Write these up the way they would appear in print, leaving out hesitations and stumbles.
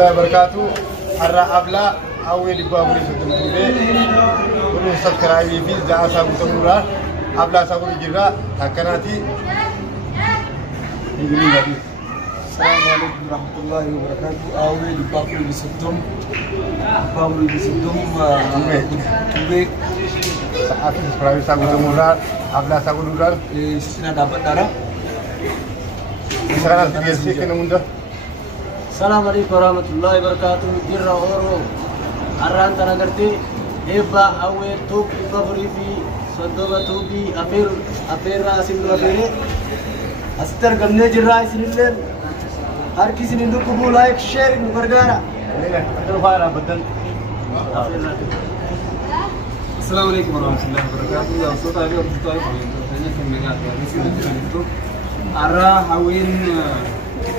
بركاته حرا أبلا أول يبغى يسوي كله سبسكرايب في جاء سامو تمورا أبلا سامو يجرا هكذاتي السلام عليكم ورحمة الله وبركاته. أول يبغى يسوي باول يسوي كوبي saat ssubscribe sagu temuran, abla sagu nural, sina dapat darah. misalkan tiga sih kena muda. Assalamualaikum warahmatullahi wabarakatuh. Jirra oro arran tanagarti eba awe tuk bafurifi sodoba tubi afera asimdu afere astar gamne jirra isinillen har kisi nindu kubu like share nugargara Terfara betul. Assalamualaikum warahmatullahi wabarakatuh. Ya صوت عليه وصوت عليه فهمتني كميات يعني سنتو أرى هاوين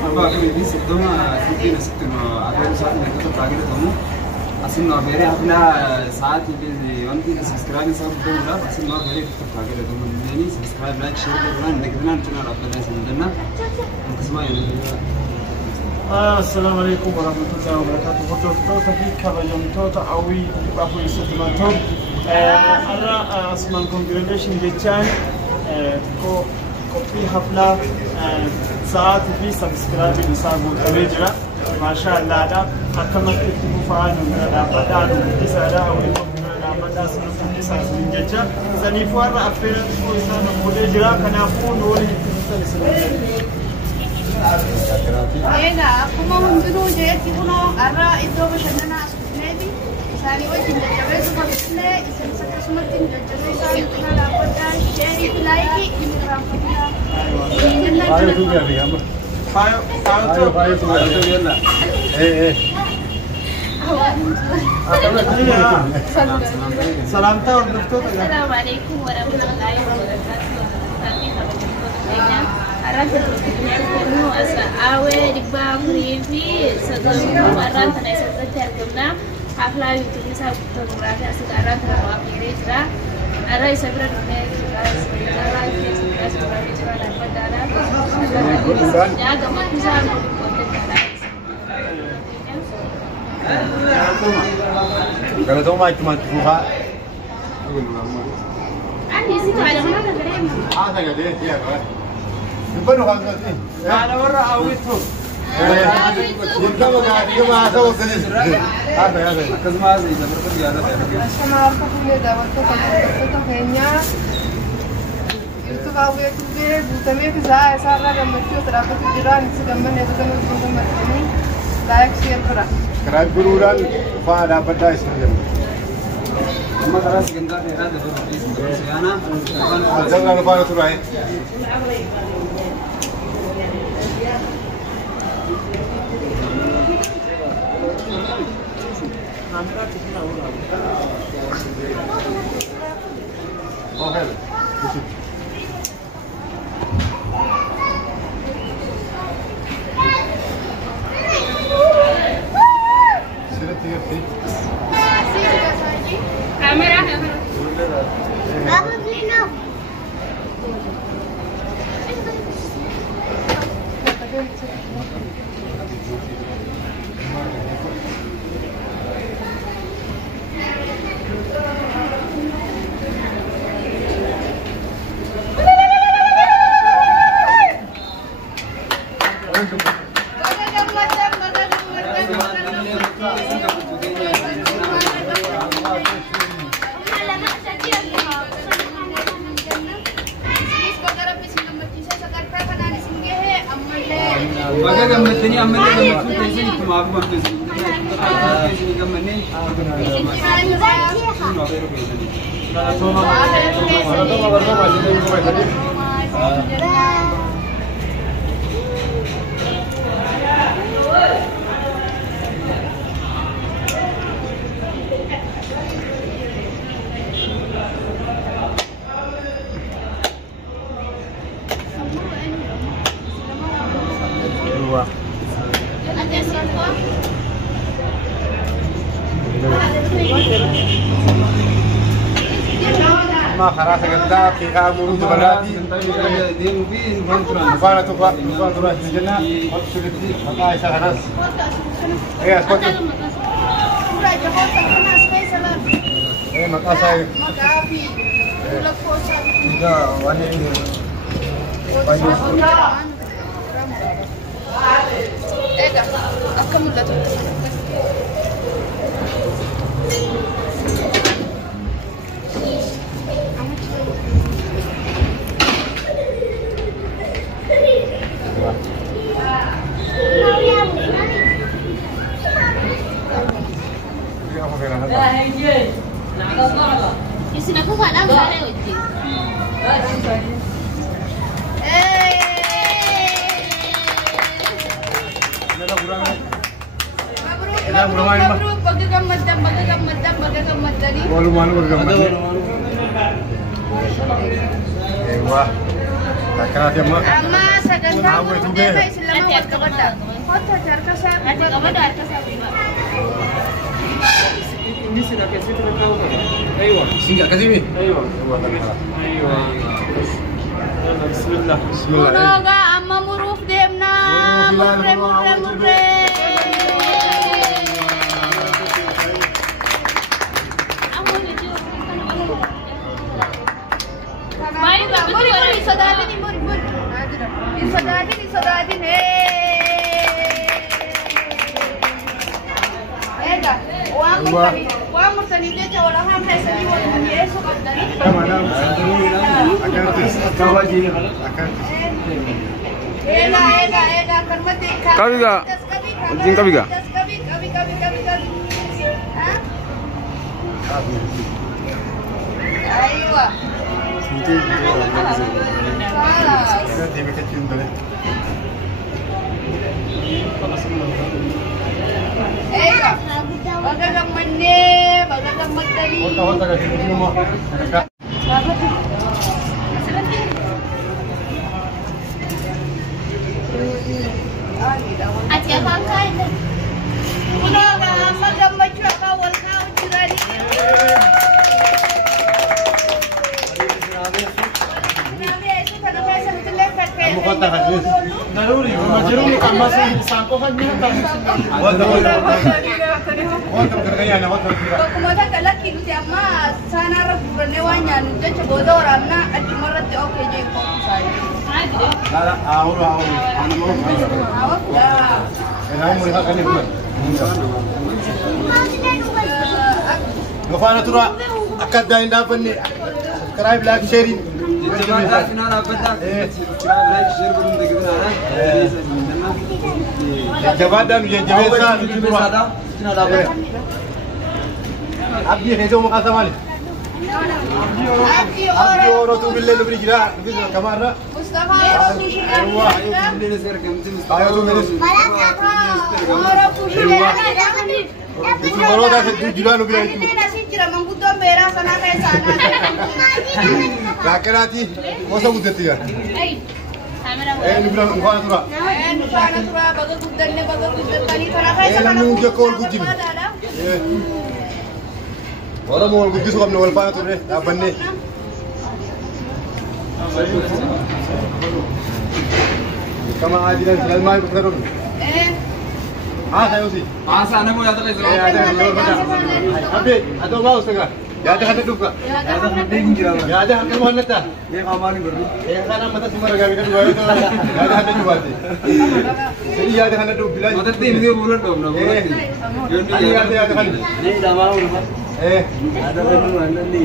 أبغى أقول سدوما سدين سدوما أبغى ساعات نكتب تاجر تمو أصلا نبيره أبنا ساعات يبي يومي سبسكرايب سب دوما أصلا نبيره كتب تاجر تمو يعني سبسكرايب لايك شير كلنا نكتبنا نتنا رابطنا سندنا نكسمه السلام عليكم ورحمة الله وبركاته. بطلتوا في كبجمتوا أوي بابو يسدماتهم. أرى أسمان congratulation جتان كوبي حفلة ساعات في سبسكرايب نسابو تبجرا ما شاء الله هذا حكمت تكفان ولا بدان وتسارع أوي بدان سنفون تسارع سنجتة سنيفوار أفيرا كويسان مودجرا كنافون ولي تسارع Ega, aku mau dulu jadi kuno arah itu bersama asli. Sari wajib jaga seperti ini. Sesuatu seperti jaga sari kita dapat dan share lagi ini ramai. Ayo tu biar dia. Ayo tu biar lah. Salam tahun doktor. Assalamualaikum warahmatullahi wabarakatuh. Aranta kuno asa awe dibba kurifi sadam aranta na isa tergamna hafla yutuni sa fotografi asa aranta wa kirejra ara isa bra ne ara isa bra na padana ya gama kusa no Kalau tu cuma buka. Ani sih ada mana kerem? Ada ada dia kan. Bukan orang tu. Ana warra awitu. Kita mau asal sini. Ada. كزما زي ده بركة زيادة ده. أنا أعرف كل ده وقت كهنيا يوتيوب أو يوتيوب بتمي في زاي صار لك مشيو ترافق الجيران يسكمن يبغون يكونوا مرتين لايك شير كرا. Kerana berulang, faham dapat dah sebenarnya. أما خلاص جندا ده هذا ده سيانا. Jangan lupa tu lah. Okay. Sila tiga feet. Kamera. Bagus Lino. Bagai gambar ini aman deh gambar itu sih cuma aku bantu sih. Ini gambar ini. Dua. Ada siapa? Ma خلاص قدام في كابو بلادي. Dia mungkin bukan Bukan tu pak, bukan tu lah sejenak. Waktu itu, maka saya خلاص. Eh, ascolta. Pura Jahota kana special. Makasa. Magabi. Pula kosa. Tiga, wani. Ega, akka mul'atu. Isin aku kadang sare uji. Mabruk, bagagamad dali. Walu-walu bergambar. Wah, tak kena dia mak. Amma saganda mo dito sila mga kabada. Hoto jarka sa Nanti kamu ada atas sapi pak. Ini sudah kasih tahu kan? Ayo. Singgah kasih ni. Ayo. Ayo. Bismillah. Bismillah. Kunoga amma muruf dem na murre. Aku lucu. Mai ba muri sadadin mur. Sadadin Ega, uang murtani dia jawab ham hai sani wal yeso kadari. Ega karmati. Kabiga. Jing kabiga. Kabi. Hah? Aywa. Ega, bagagang magdali. Hoto kasih ni mo. Aci apa kan? Kunoga amma gammachu aka wal kaw jirani. Kamu kata hadis. Daruri, majrumi kamasi sako kan ni kan. Hoto kerjanya na hoto. Kumada kalaki nuti amma sanara burane wanya nuje chebodo ramna adimarate okay je ko sai. Lala, awal. Awak dah. Enak murah kan ni bukan. Gafana tura akad dah indah pun ni. Subscribe, like, sharing. Jemaah final apa dah? Like share belum begitu nana. Jawadan je jawesa tura. Sina dapat. Abdi hejo makasa mali. Abdi Abdi ora. oro tu bille lebih kira. Lebih kamera. Mustafa ora kushira. Ini sekarang kami Ayo tu menis. Ora kushira. Itu baru dah jualan lebih itu. Ini nasi kira mangkuto mera sana kayak sana. Rakyat masa udah tiga. Kamera. Ni bilang gafana tura. Nufana tura baga guddan kali sana kayak sana. Namun dia kau gujim. Orang mau gujis kau menawal pana tu deh. Apa ni? Kama aja dan selalu main berterus. Saya usi. Masa anda mau datang lagi? Abi, ada mau setengah. Ya ada hati duka. Ya ada hati mau neta. Dia kamar ni berdua. Ya karena mata semua raga kita dua itu. Ya ada hati dua sih. Jadi ya ada hati dua bilang. Mata tim dia bulan dong, bulan tim. Ini ada hati. Ni dah mau. Ada kan mana ni?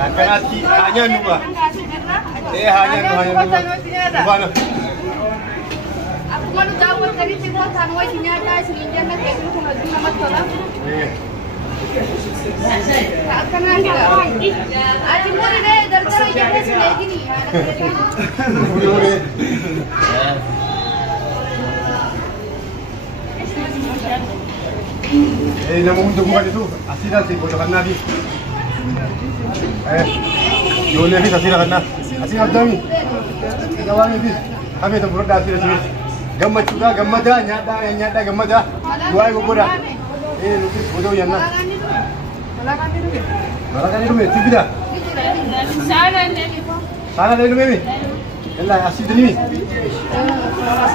Akan hati hanya dua. Hanya dua. Bukan. Aku malu dapat dari semua tanwa nyata selinjan na kayak itu nggak cuma masalah. Akan ada. Aji muri deh dari dari jadi kayak gini. Namun untuk bukan itu asira sih bodoh kan nabi. Yolnya bis asira kan nabi. Asira dami. Kawan bis. Kami tu berada asira sini. Gammat juga gammat dah nyata gammat dah. Dua ibu bodoh. Lukis bodoh yang nak. Malah kan itu. Malah kan itu. Tiga dah. Sana ni. أنا لينو ميمي يلا أسيدني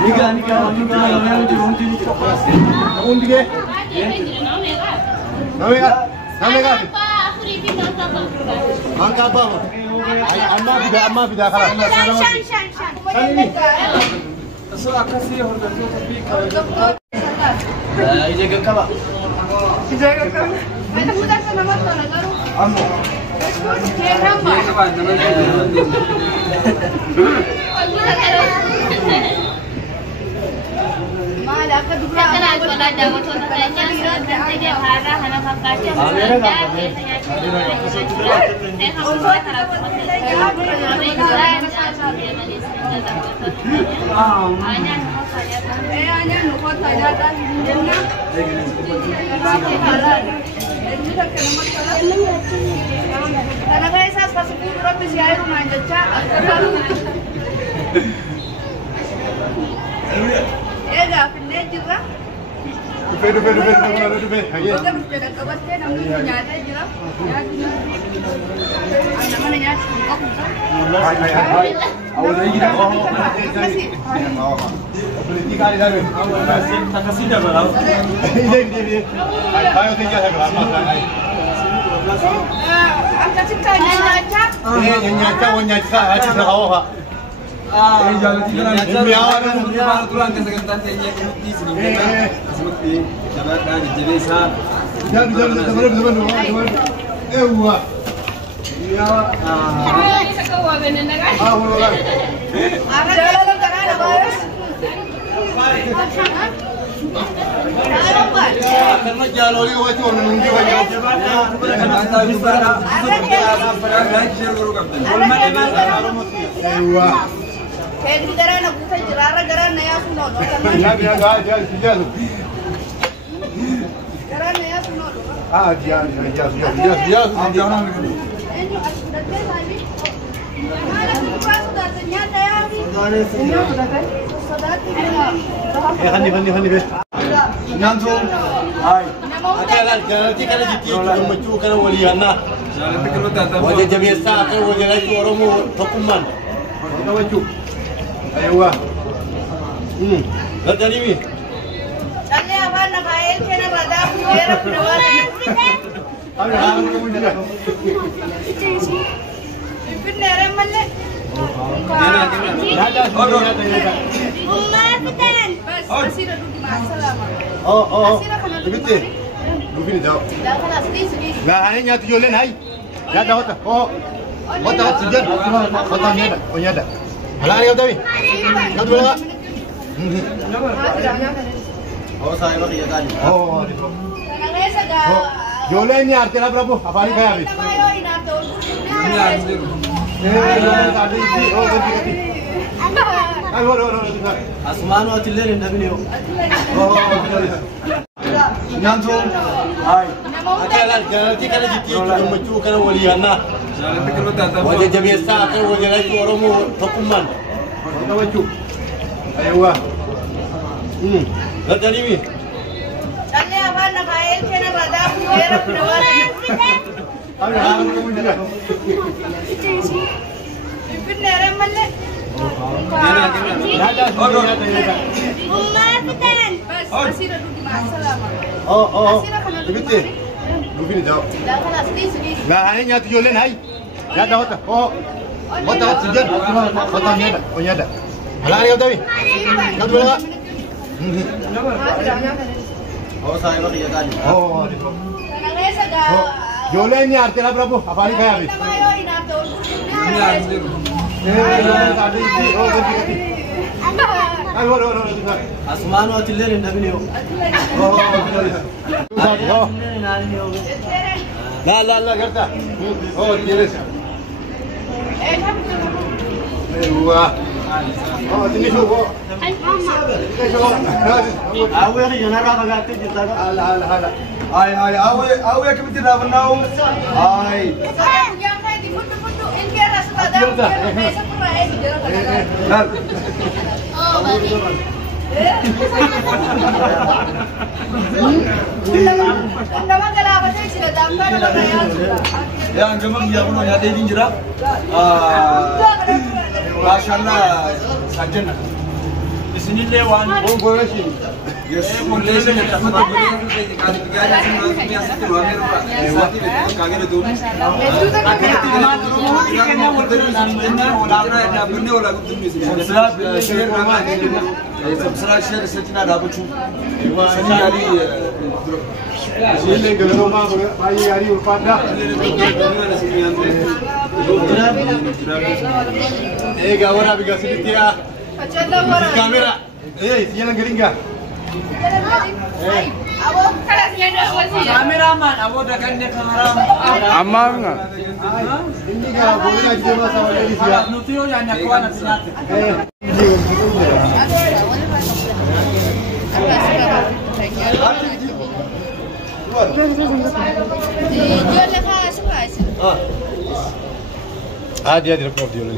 نيجا ما يجي وانتي أقوم بيه ناميكا مانكا بابا أما بدا خلاص إذا كبا خلني بس نانتو هاي جالتي كلا جتي مچو كلا وليانا وجه جميع الساعة وجه لا يورمو تقمان مچو أيوة لا تريمي Dale a banda caer que no va a dar fuera لا هاي نيات يولين هاي يا داوتا أو وتا سجن وتا نيدا ونيدا هلا يا داوي نادو لا أو سايبا كي يداني أو يولين يا أرتلا برابو أبالي كيا بيت أسمان واتلين النبيو نانتو هاي جالتي كلا جتي مچو كلا وليانا وجه جميع الساعة وجه لا يورمو تقمان مچو أيوة لا تريمي Dale a banda caer que no va a dar لا هاي نيات يولين هاي يا داوتا أو وتا سجن وتا نيدا ونيدا هلا يا داوي نادو لا أو سايبا كي يداني أو يولين يا أرتلا برابو أبالي كيا بيت أسمان واتلين النبيو لا करता ओ धीरे से हुआ ओ दिल्ली से वो أو يا رجال أنا بقى تيجي ترى هلا आवे كم ترى بناو هاي Nama kalau apa sih sudah dapat nama ya sudah. يا جماعة يقولون يا دين جرا ما شاء الله سجلنا بسم الله وان بونغولاشي يس بونغولاشي تفضل بولي قاعد بقاعد اسمع ست وامير ساتي كاغير دوم سبسرا شير سچنا دابچو سنياري Sile galero ma bayi yari ulfada. Gawara biga siditia. Kamera. Sialan geringa. Kameraman, abo dakannya kameraman. Amma enggak. Ini ga boleh aja sama dari sia. Nutio yang nyakuan nanti. Dia direkod dia ni.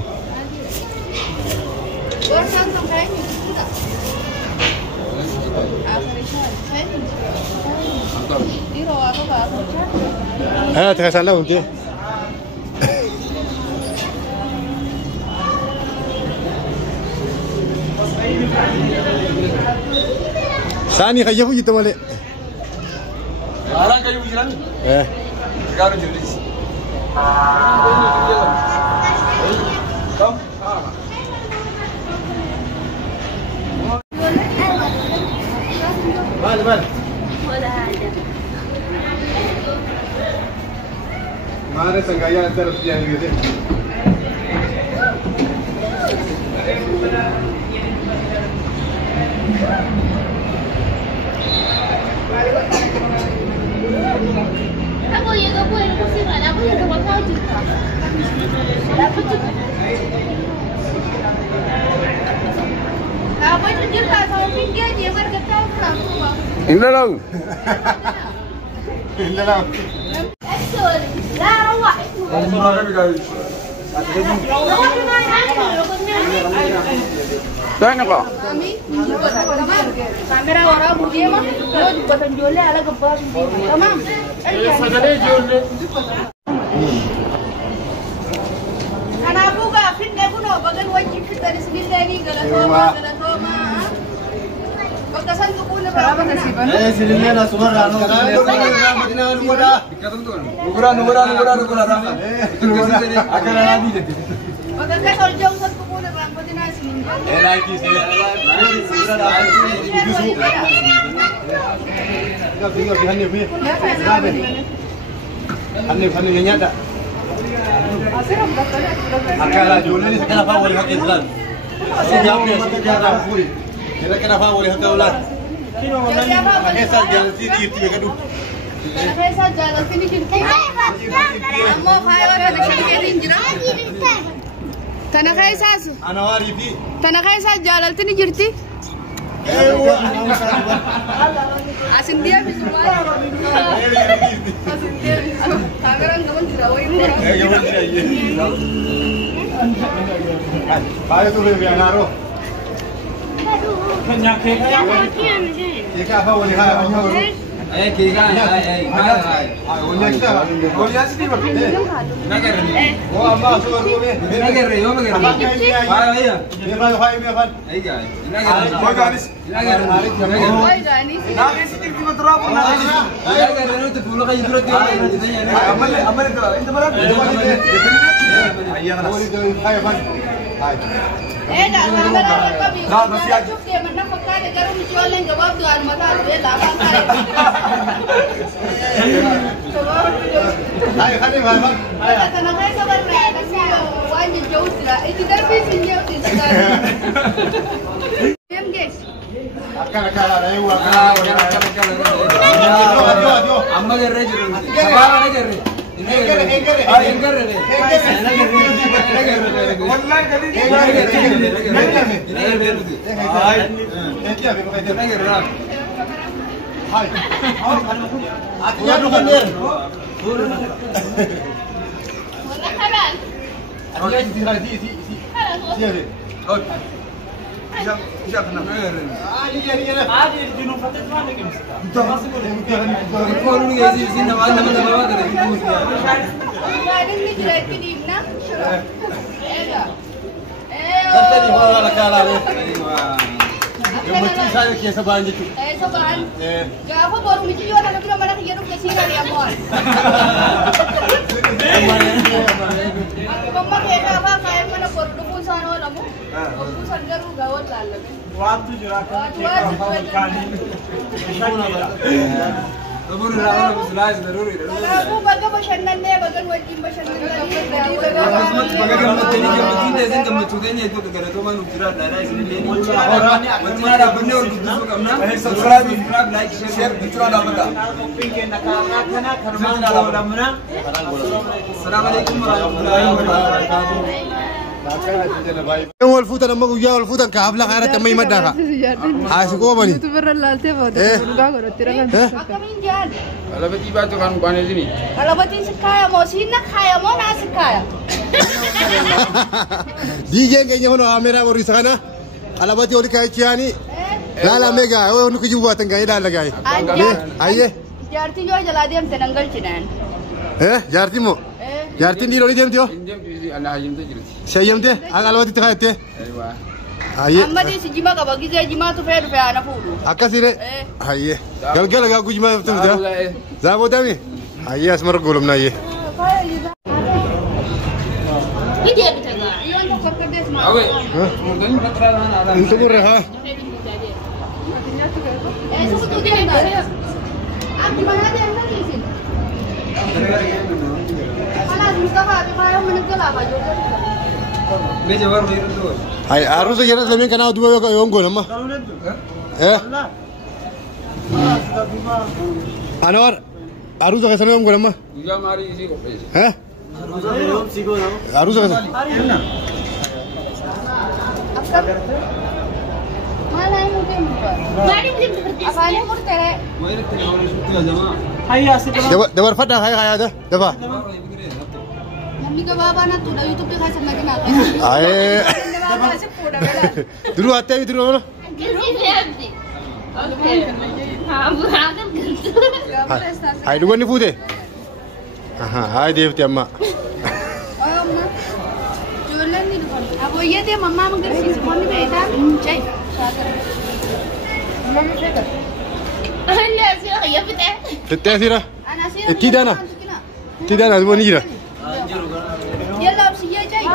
Tengah salah untuk. Sani kayak apa gitu malek? Orang kayu bilang. Sekarang jenis. Kom. Bal. ولا حاجة. Mana sengaja terus dia gitu. Aku ya gak boleh kursiran, aku ya gak bakal juga. Dapat juga. Apa itu juga sama pinggir dia mereka tahu kenapa. Indah dong. Indah lah. Betul. Lah rawak itu. Tanya kok. Kamera orang budi mah, lo juga penjualnya ala kebas. Tamam. Sagale jual. Karena aku gak fit deh, aku no bagian wajib fit dari sini dari galatoma. Bakasan tuh punya berapa nasiban? Sini lah semua rano. Nugura. Akan lagi jadi. Bakasan kalau jauh satu punya berapa nasi? Lagi sih. Tinggal Hanif nyata. Akala jual ni kenapa boleh hak Islam? Siapa puri? Kira kenapa boleh hak ular? Esal jalan sini itu kedua. Esal jalan sini kita. Mau kaya orang nak cari injera. Tanah kaya sas. Anawari di. Tanah kaya sas jalan sini jirti. Asin dia semua. Asin dia. Tangan kamu tidak woi mu. Baik tu lebih anaro. Penyakit. Jika apa boleh hai. Kira hai. Unya kita. Unya sini berarti. Nagar ni. Oh amma suruh ni. Nagar yo nagar. Hai. Dia baru hai dia kan. Ai guys. Nagar. Kau garis. Nagar. Woi ganis. Nagi sini kita terap. Nagar ni tu pula kaya durut dia. Amal itu. Itu berapa? Ayah nak. Hai kan. Hai. Dah kami. Dah masih ada. Dia mana pakai negara ni jual yang jawab tu almata dia lawan kai. Hai kan hai kan. Tanah kaya sabar nak kasi wajib jauh sudah. Itu terpis jauh sudah. Em guys. Akan ada yang Amma gerre jurun. Sabara ne gerre. Ini tidak kidimna. Tadi bawa kala ni. Gammachu saya kiasa banyak tu. Soban. Gapa baru mesti jual anak kita mana kerja rumah sini ni amor. Mama kena apa kaya mana baru dukun sana orang mu. Dukun sana ru gawat lalu. Waktu juragan kali. ضروري لا بس لازم ضروري Aku baga basyanan deh, baga wajib basyanan tadi. بقى لما تيجي جنب لازم لما توديني يدوك كده تو ما نقدر لا لازم لين ما انا بني ورد تسوق امنا سبسكرايب لايك شير بترا لا بقى السلام عليكم ورحمه الله وبركاته أول فوتان أما ويا أول فوتان كابلا خيرات تمي مدها هاسكوا بني Youtuber lalte bodoh. Enggak kok tirakan. Akamin jan. kalau tiba tu kan bukan sini Kalau batin sekaya mau sini kaya mau nasi sekaya. DJ kayaknya mana kamera baru sana alabati oli kayak ciani lala mega oh nu kuju buat enggak ada lagi aye Jarti juga jaladiam tenanggal cinan. jarti mo jarti di lori diam tio jam di anak hajim tu jadi sayam teh alabati teh teh aywa aye Amma di si jima ka bagi je jima tu fer fer anak pulu. akasire aye gal ga kuju ma tu dah zabo dami aye asmar golum na aye Ini dia kita ga. Iyo untuk kerja semua. awe mungkin betul ada untuk reha Sesuatu dia enggak. Di mana dia yang tadi sih? Mana Mustafa di mana menegel apa juga. meja baru itu tu ay arus aja lami kana dua yang golum mah Anwar arus aja sana yang golum mah jam hari isi kok arus aja Mana yang mungkin? Mari mungkin seperti Apa ini murtele? mau ini kita harus sudah jamaah dapat fada kaya ada dapat Namni ka baba na tu, YouTube pe kasi magina. ay Baba kasi puda bela. dulu hati dulu mana Ganti nanti. Oke. Kamu akan ganti. ay dua ni fude aha ay dev tiamma Oh amma. Jualan ni dukan. Abo ye dia mama magar si phone pe eta cai. Mama pe. Allah sih ya betul. tete sira Ana si. tidak ada dua ni sira Ye lap si ye cai.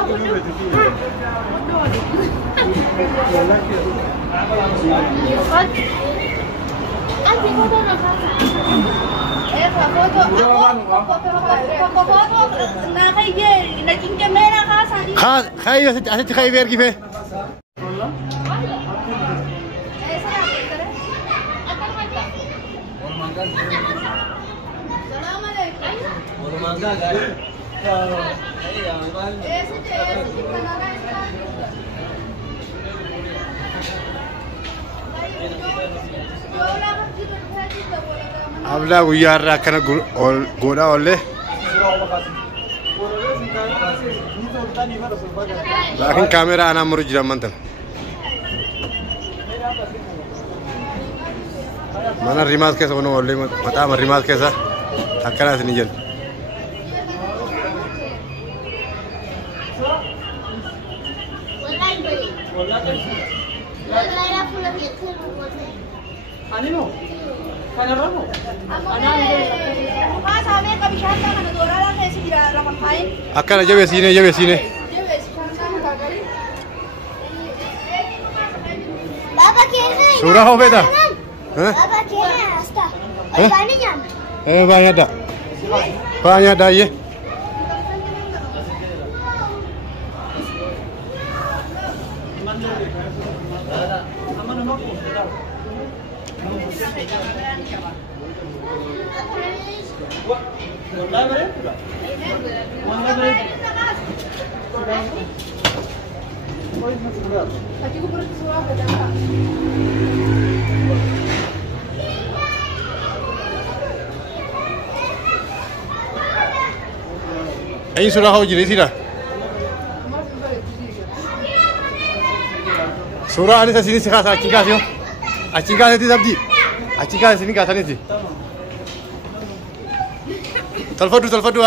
Aku foto nak. Foto na kay ye na king camera ka sa ni. khay asat khay ver kife abla guyarra kana goda olle lakin kamera ana muru jira mantan mana rimas kesa wono olle mata ma rimas kesa akara sini jen akara jabe sini Baba kene. surah ho beta Baba kene asta. Pani jam. banyak ada ye Ain surah ho jiri sira surah ani sini sikha sa chika sio achika seti sabji achika sini ka sani si talfadu